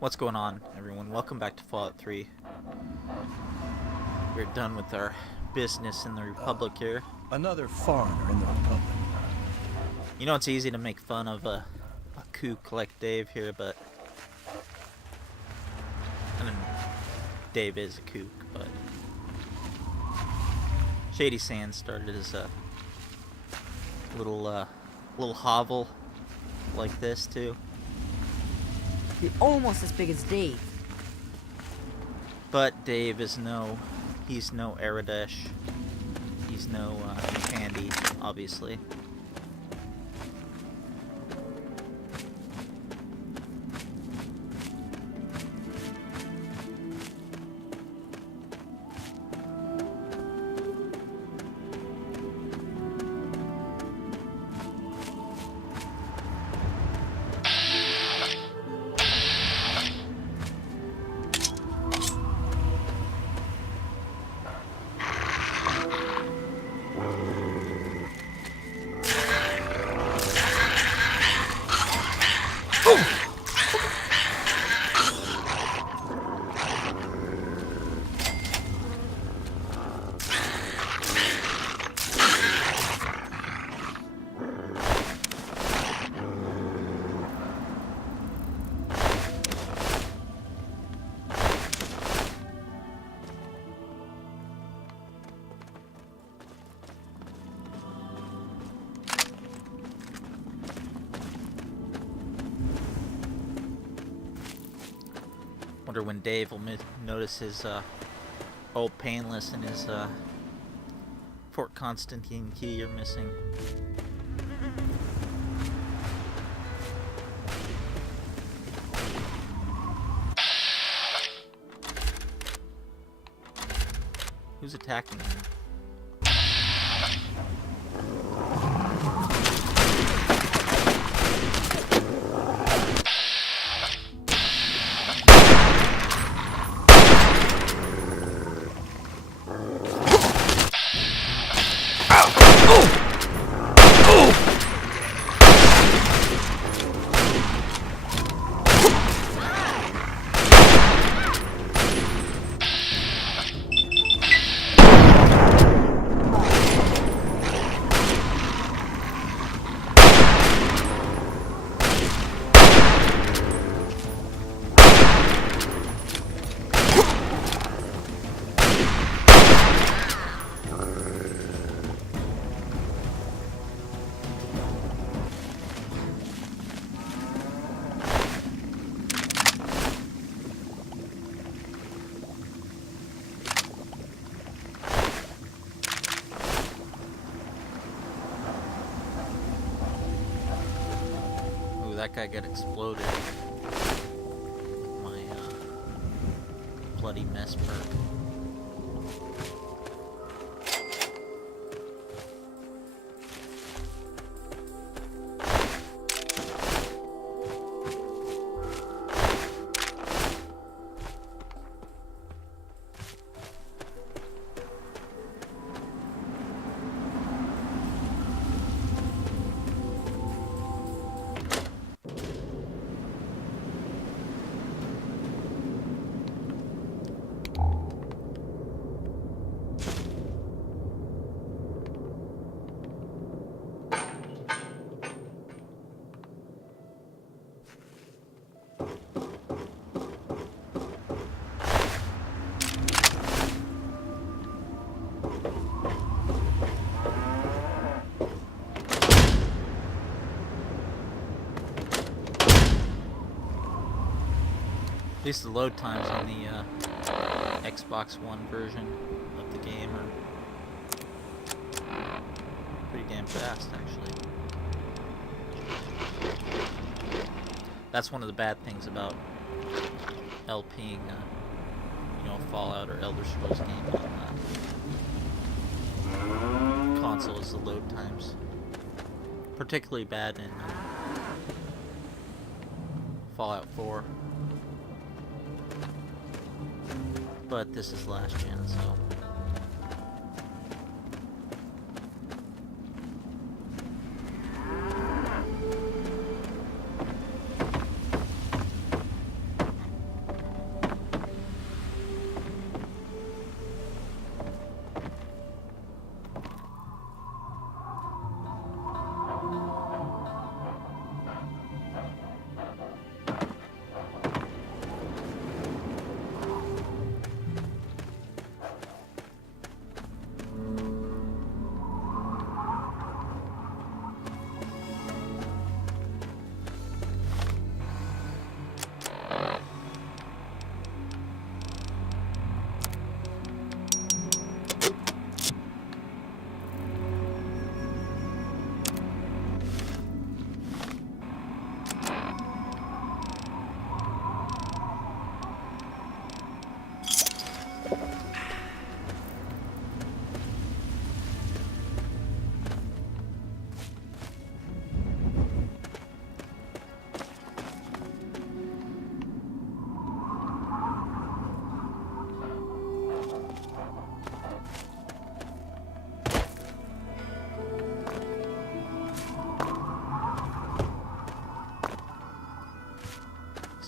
What's going on, everyone? Welcome back to Fallout 3. We're done with our business in the Republic here. Another foreigner in the Republic. You know, it's easy to make fun of a kook like Dave here, but... I mean, Dave is a kook, but... Shady Sands started as a little hovel like this, too. You're almost as big as Dave. But Dave is he's no Aradesh. He's no Candy, obviously. Wonder when Dave will notice his old Painless and his Fort Constantine key are missing. Who's attacking him? That guy got exploded. My bloody mess perk. At least the load times on the Xbox One version of the game are pretty damn fast, actually. That's one of the bad things about LPing, a Fallout or Elder Scrolls game on console is the load times. Particularly bad in Fallout 4. But this is last gen, so...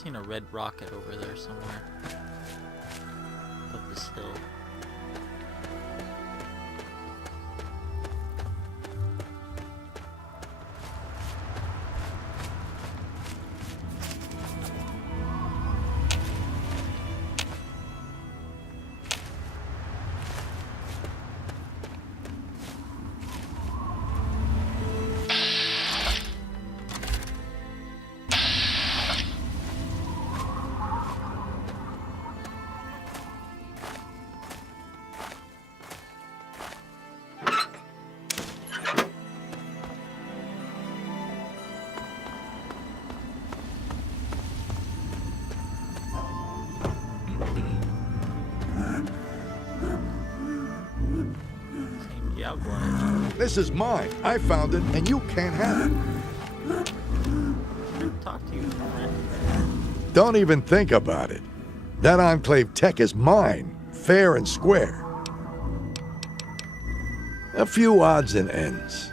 Seen a red rocket over there somewhere. Up this hill. Seems the outgoing. This is mine. I found it, and you can't have it. Talk to you, friend. Don't even think about it. That Enclave tech is mine, fair and square. A few odds and ends.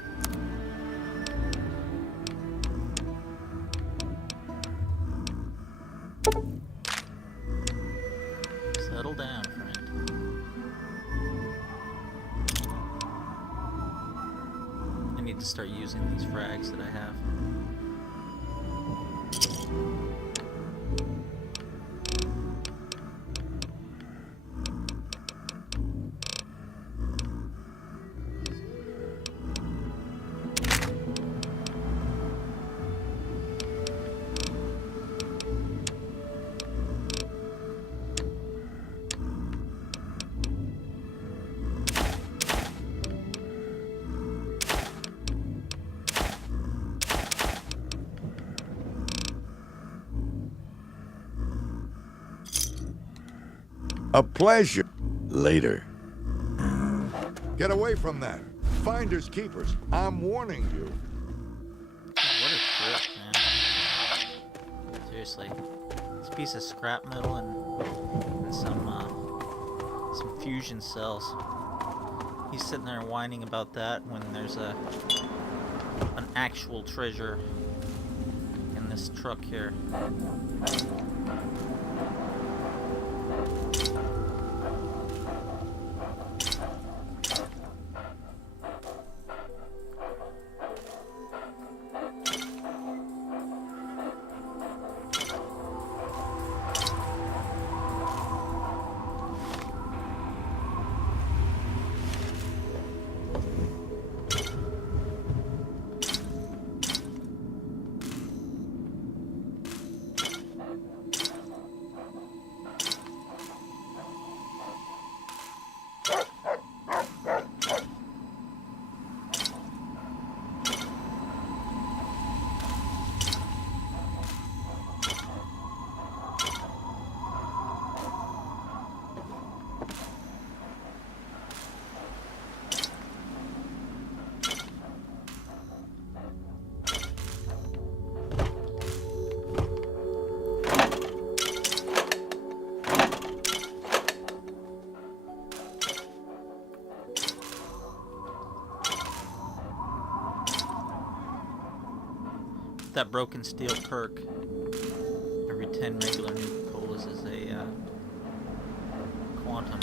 Settle down, friend. I need to start using these frags that I have. A pleasure. Later. Get away from that. Finders keepers. I'm warning you. What a trip, man. Seriously. This piece of scrap metal and some fusion cells. He's sitting there whining about that when there's an actual treasure in this truck here. That broken steel perk. Every 10 regular Nuka-Colas is a quantum.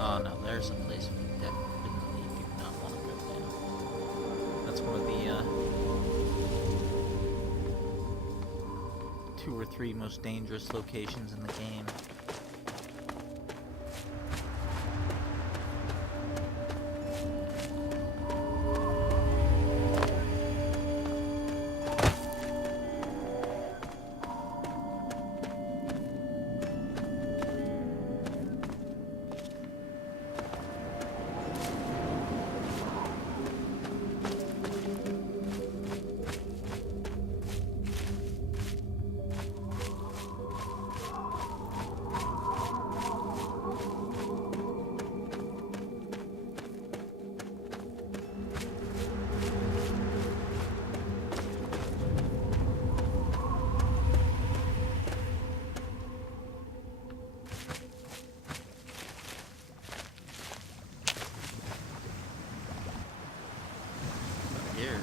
Oh no, there's a place we definitely do not want to go down. That's one of the 2 or 3 most dangerous locations in the game. here?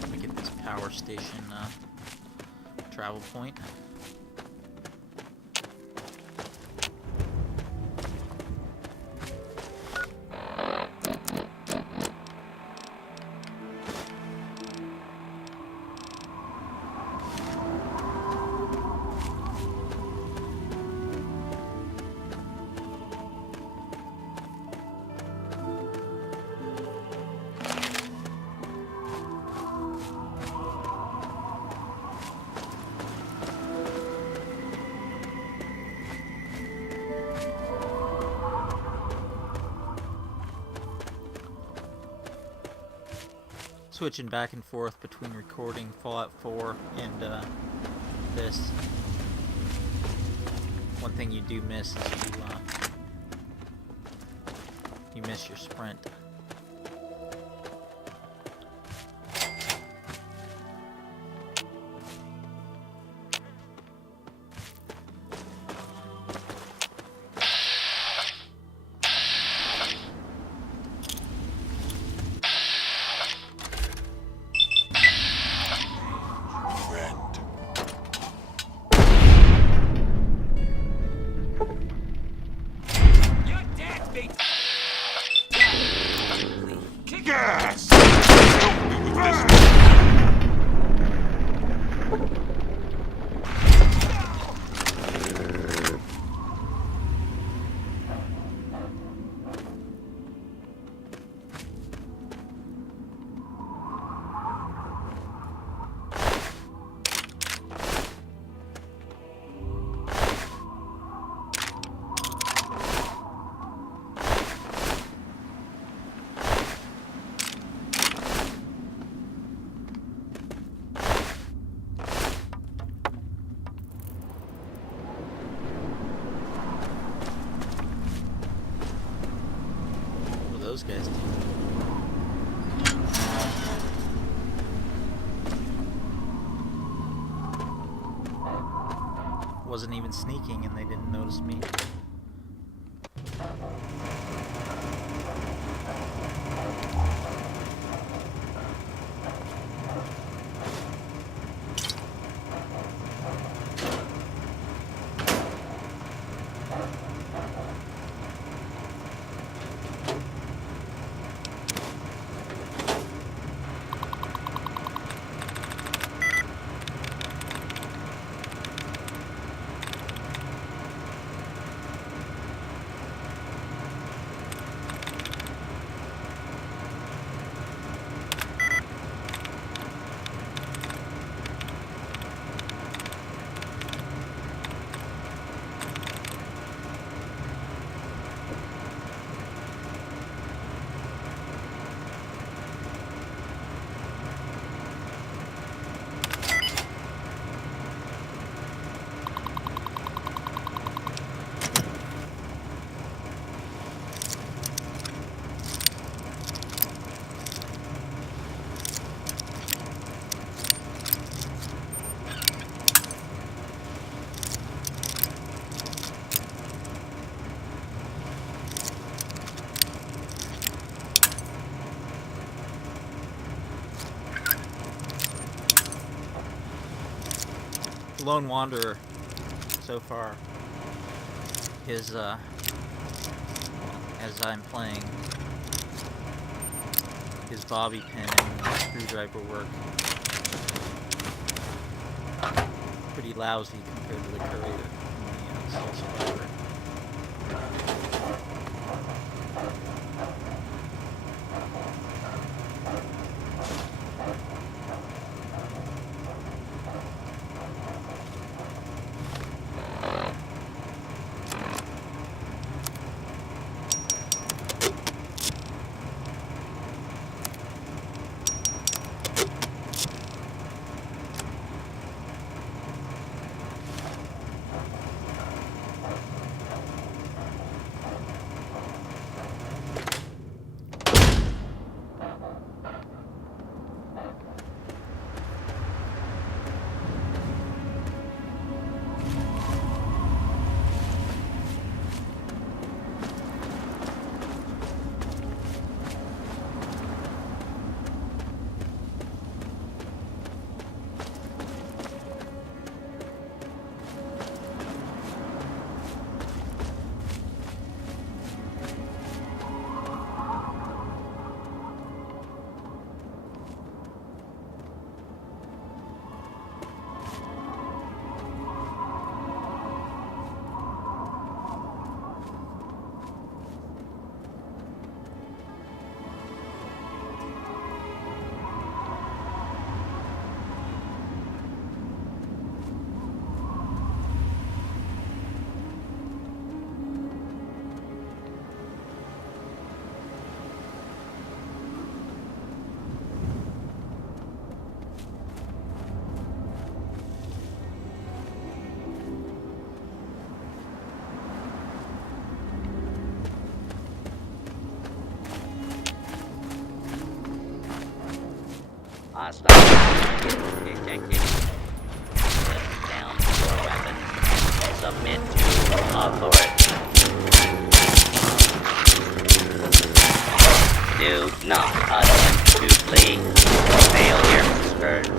Let me get this power station travel point. Switching back and forth between recording Fallout 4 and this. One thing you do miss is you miss your sprint. Those guys do. Wasn't even sneaking and they didn't notice me. Lone Wanderer so far is, as I'm playing, his bobby pin and screwdriver work pretty lousy compared to the Courier and the Soul Survivor. Hostile detected. Put down your weapon and submit to authority. Do not attempt to flee. Failure is certain.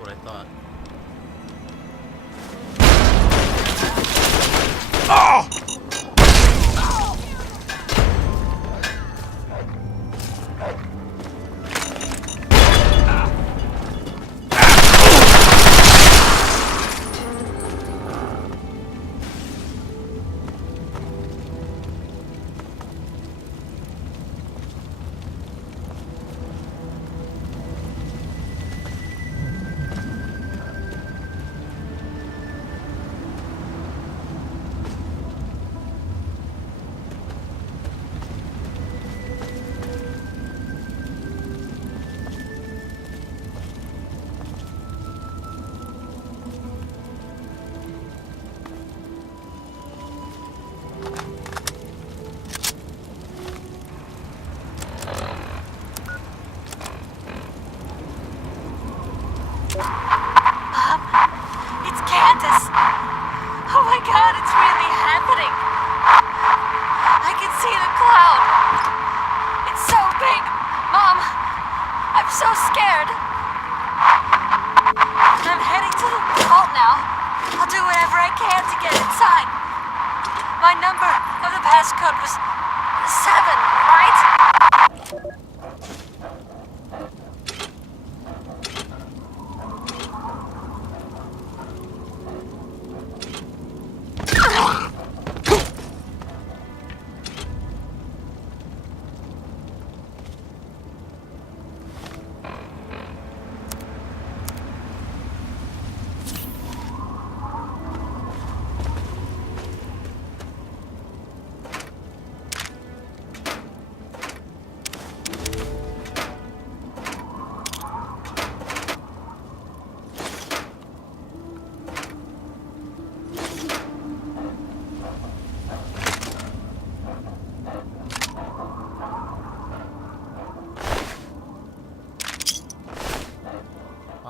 what I thought.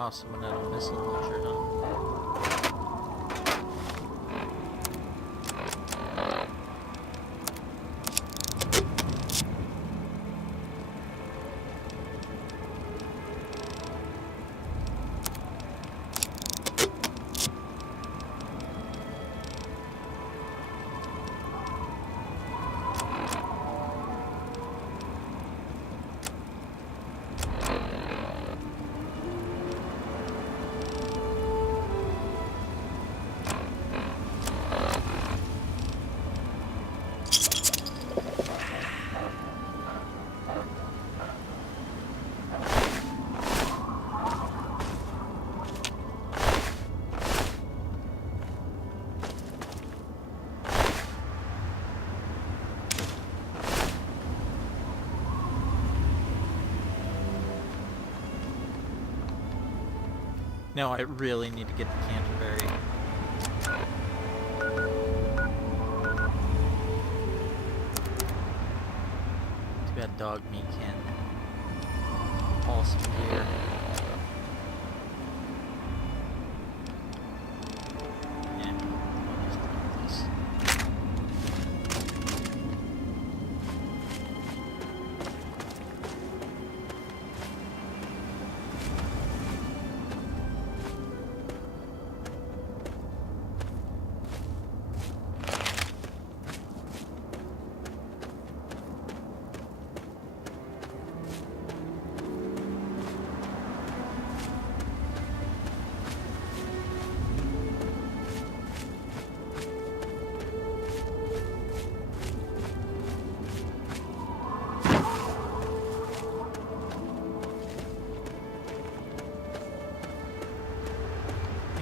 Wow, someone had a missile launcher, huh? No, I really need to get to Canterbury. Too bad dog meat can't haul some deer. Yeah, I'll just do this.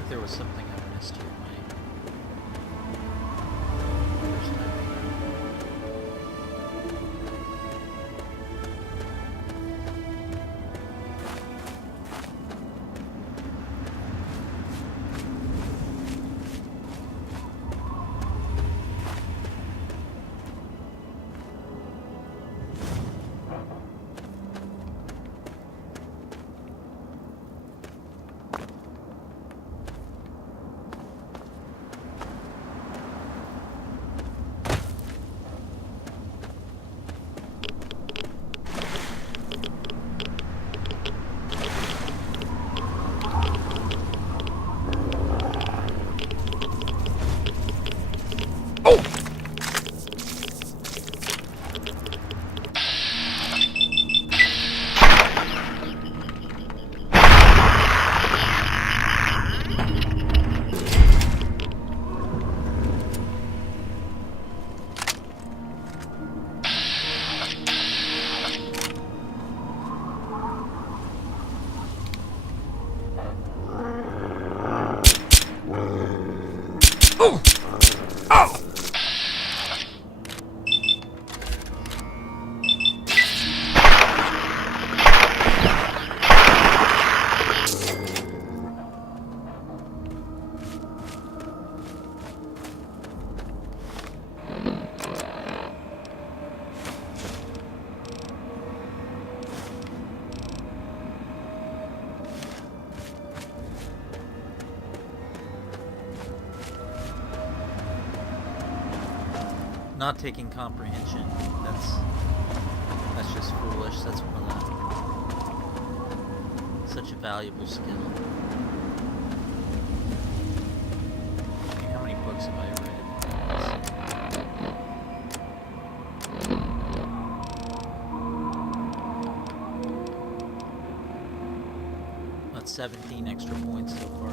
There was something I missed here my first time Not taking comprehension. That's just foolish. That's one of the such a valuable skill. I mean, how many books have I read? That's 17 extra points so far.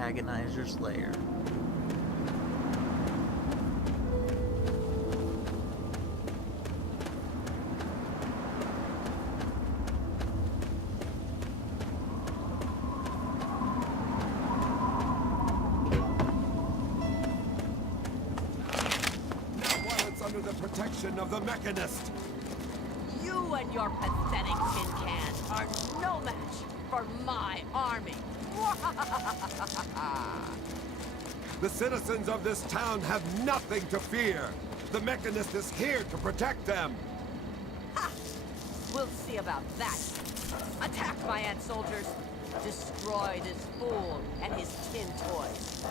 Antagonizer's lair. While it's under the protection of the Mechanist. You and your pathetic tin cans are no match for my army. The citizens of this town have nothing to fear. The Mechanist is here to protect them. Ha! We'll see about that. Attack my ant soldiers. Destroy this fool and his tin toys.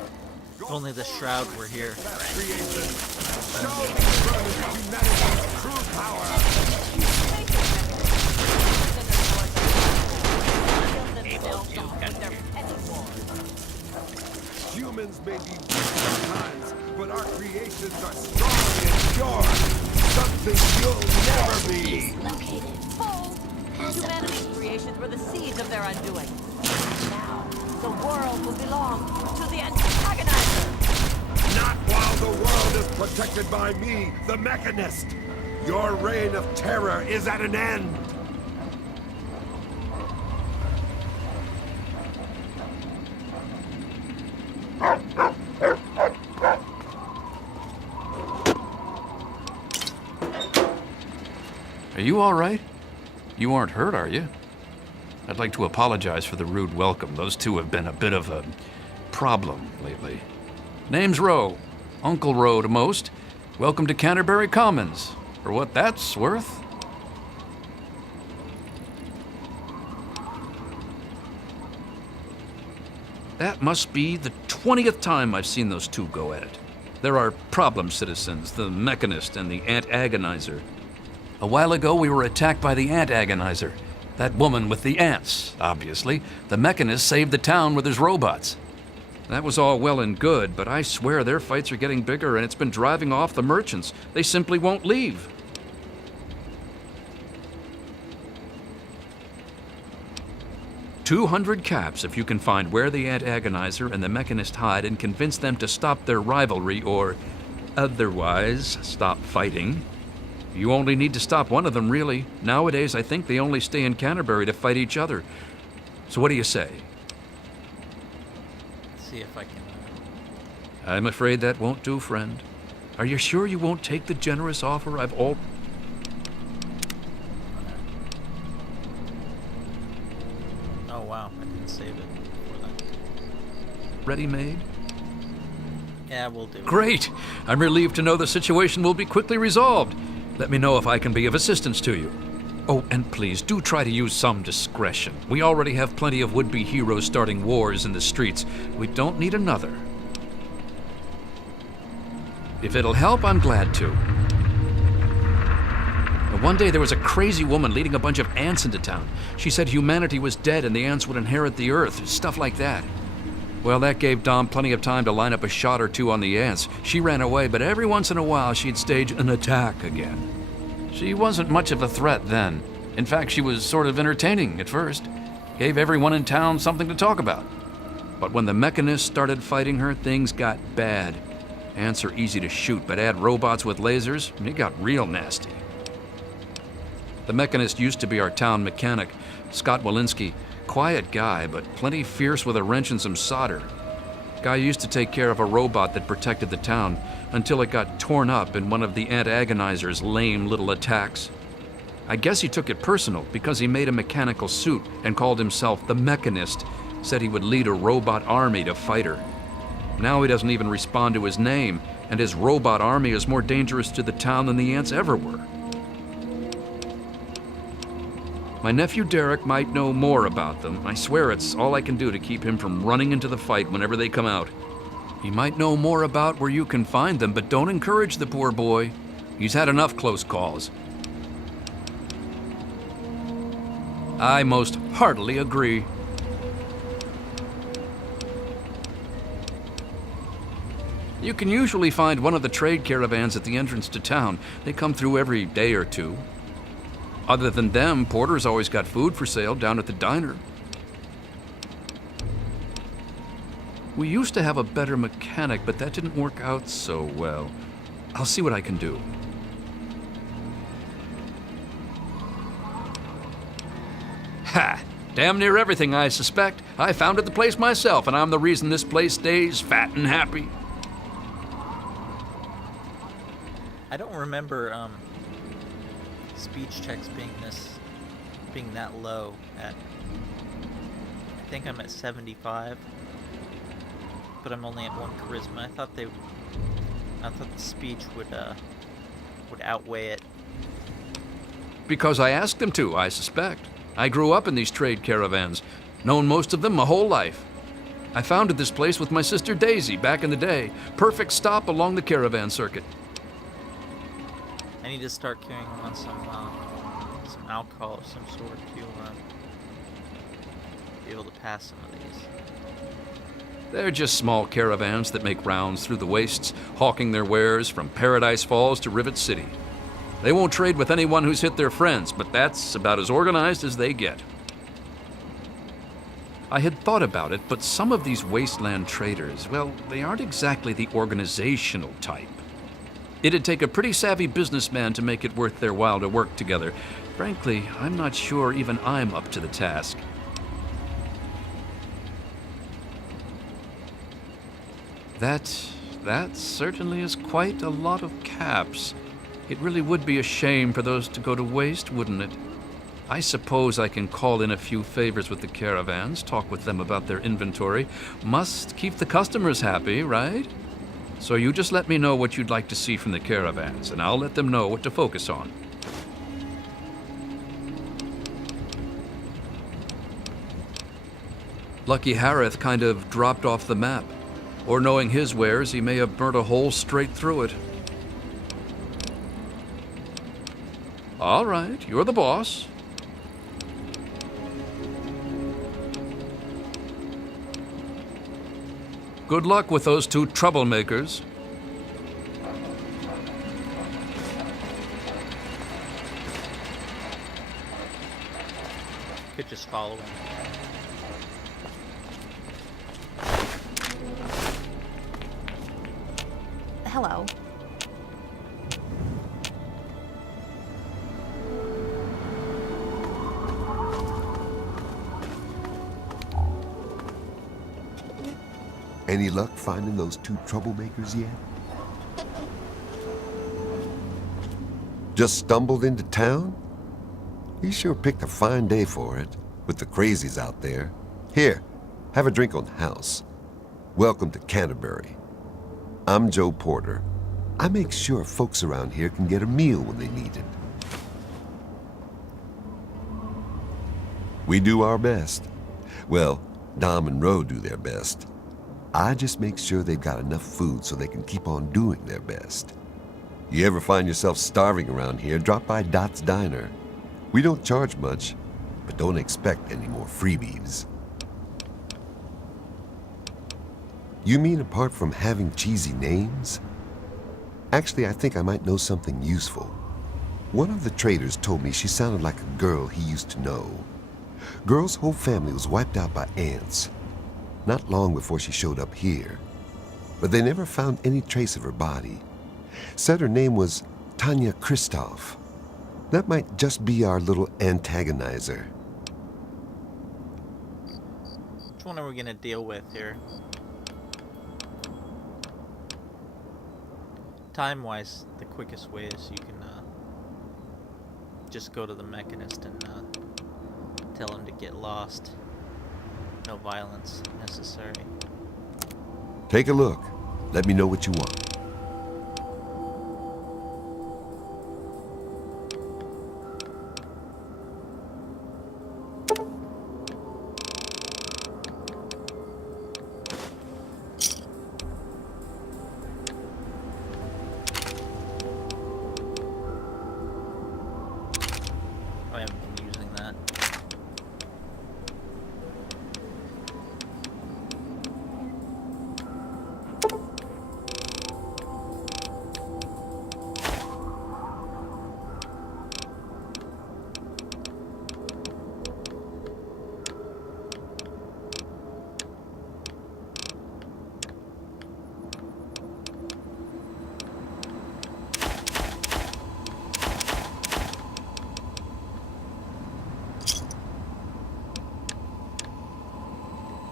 If only the Shroud were here. Creation. Show these vermin humanity's true power. Humans may be weak sometimes, but our creations are strong and pure. Something you'll never be. Fool! Humanity's creations were the seeds of their undoing. Now, the world will belong to the antagonizer. Not while the world is protected by me, the Mechanist. Your reign of terror is at an end. Are you all right? You aren't hurt, are you? I'd like to apologize for the rude welcome. Those two have been a bit of a problem lately. Name's Rowe. Uncle Rowe to most. Welcome to Canterbury Commons. For what that's worth. That must be the 20th time I've seen those two go at it. There are problem citizens, the Mechanist and the Antagonizer. A while ago, we were attacked by the ant agonizer. That woman with the ants, obviously. The Mechanist saved the town with his robots. That was all well and good, but I swear their fights are getting bigger and it's been driving off the merchants. They simply won't leave. $200 caps if you can find where the ant agonizer and the Mechanist hide and convince them to stop their rivalry or otherwise stop fighting. You only need to stop one of them, really. Nowadays, I think they only stay in Canterbury to fight each other. So what do you say? See if I can. I'm afraid that won't do, friend. Are you sure you won't take the generous offer I've all... Oh wow, I didn't save it before that. ready-made? Yeah, we'll do it. Great! I'm relieved to know the situation will be quickly resolved. Let me know if I can be of assistance to you. Oh, and please, do try to use some discretion. We already have plenty of would-be heroes starting wars in the streets. We don't need another. If it'll help, I'm glad to. One day there was a crazy woman leading a bunch of ants into town. She said humanity was dead and the ants would inherit the earth, stuff like that. Well, that gave Dom plenty of time to line up a shot or two on the ants. She ran away, but every once in a while she'd stage an attack again. She wasn't much of a threat then. In fact, she was sort of entertaining at first. Gave everyone in town something to talk about. But when the Mechanists started fighting her, things got bad. Ants are easy to shoot, but add robots with lasers, it got real nasty. The Mechanist used to be our town mechanic, Scott Walensky. Quiet guy, but plenty fierce with a wrench and some solder. Guy used to take care of a robot that protected the town until it got torn up in one of the ant agonizer's lame little attacks. I guess he took it personal because he made a mechanical suit and called himself the Mechanist, said he would lead a robot army to fight her. Now he doesn't even respond to his name, and his robot army is more dangerous to the town than the ants ever were. My nephew Derek might know more about them. I swear it's all I can do to keep him from running into the fight whenever they come out. He might know more about where you can find them, but don't encourage the poor boy. He's had enough close calls. I most heartily agree. You can usually find one of the trade caravans at the entrance to town. They come through every day or two. Other than them, Porter's always got food for sale down at the diner. We used to have a better mechanic, but that didn't work out so well. I'll see what I can do. Ha! Damn near everything, I suspect. I founded the place myself, and I'm the reason this place stays fat and happy. I don't remember speech checks being that low. I think I'm at 75, but I'm only at 1 charisma. I thought the speech would outweigh it. Because I asked them to, I suspect. I grew up in these trade caravans, known most of them my whole life. I founded this place with my sister Daisy back in the day. Perfect stop along the caravan circuit. I need to start carrying on some alcohol of some sort to be able to pass some of these. They're just small caravans that make rounds through the wastes, hawking their wares from Paradise Falls to Rivet City. They won't trade with anyone who's hit their friends, but that's about as organized as they get. I had thought about it, but some of these Wasteland traders, well, they aren't exactly the organizational type. It'd take a pretty savvy businessman to make it worth their while to work together. Frankly, I'm not sure even I'm up to the task. That certainly is quite a lot of caps. It really would be a shame for those to go to waste, wouldn't it? I suppose I can call in a few favors with the caravans, talk with them about their inventory. Must keep the customers happy, right? So you just let me know what you'd like to see from the caravans, and I'll let them know what to focus on. Lucky Harith kind of dropped off the map. Or knowing his wares, he may have burnt a hole straight through it. All right, you're the boss. Good luck with those two troublemakers. Could just follow him. Hello. Any luck finding those two troublemakers yet? Just stumbled into town? You sure picked a fine day for it, with the crazies out there. Here, have a drink on the house. Welcome to Canterbury. I'm Joe Porter. I make sure folks around here can get a meal when they need it. We do our best. Well, Dom and Ro do their best. I just make sure they've got enough food so they can keep on doing their best. You ever find yourself starving around here, drop by Dot's Diner. We don't charge much, but don't expect any more freebies. You mean apart from having cheesy names? Actually, I think I might know something useful. One of the traders told me she sounded like a girl he used to know. Girl's whole family was wiped out by ants. Not long before she showed up here. But they never found any trace of her body. Said her name was Tanya Kristoff. That might just be our little antagonizer. Which one are we gonna deal with here? Time-wise, the quickest way is you can just go to the Mechanist and tell him to get lost. No violence necessary. Take a look. Let me know what you want. I haven't been using that.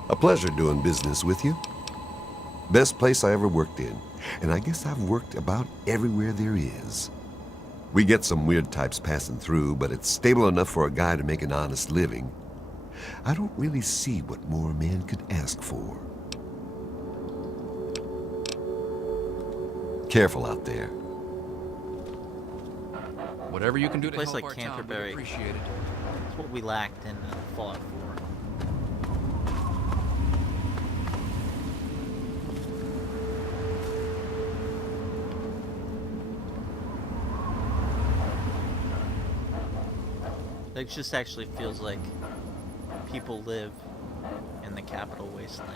A pleasure doing business with you. Best place I ever worked in, and I guess I've worked about everywhere there is. We get some weird types passing through, but it's stable enough for a guy to make an honest living. I don't really see what more a man could ask for. Careful out there. Whatever you can do to Place help like our town, Canterbury. we appreciate it. It's what we lacked in Fallout 4. It just actually feels like people live in the capital Wasteland.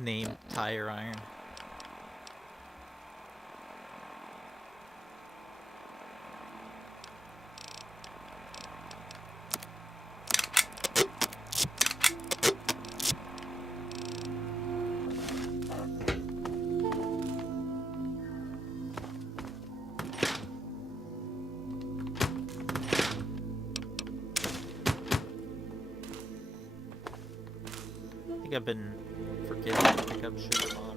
Name tire iron. I think I've been forgetting to pick up shit.